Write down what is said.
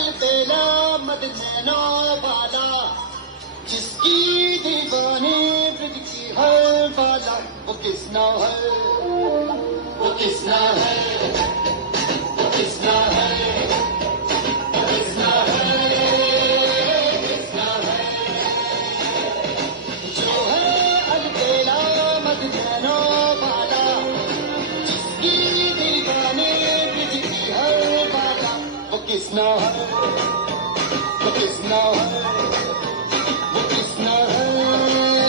अलबेला मद नैना वाला जिसकी दीवानी ब्रिज की हर वाला वो किसना है, वो किसना है, वो किसना है, वो किसना है, किसना है। जो है अलबेला मद नैना वाला जिसकी दीवानी ब्रिज की हर वाला वो किसना है, वो किसना है।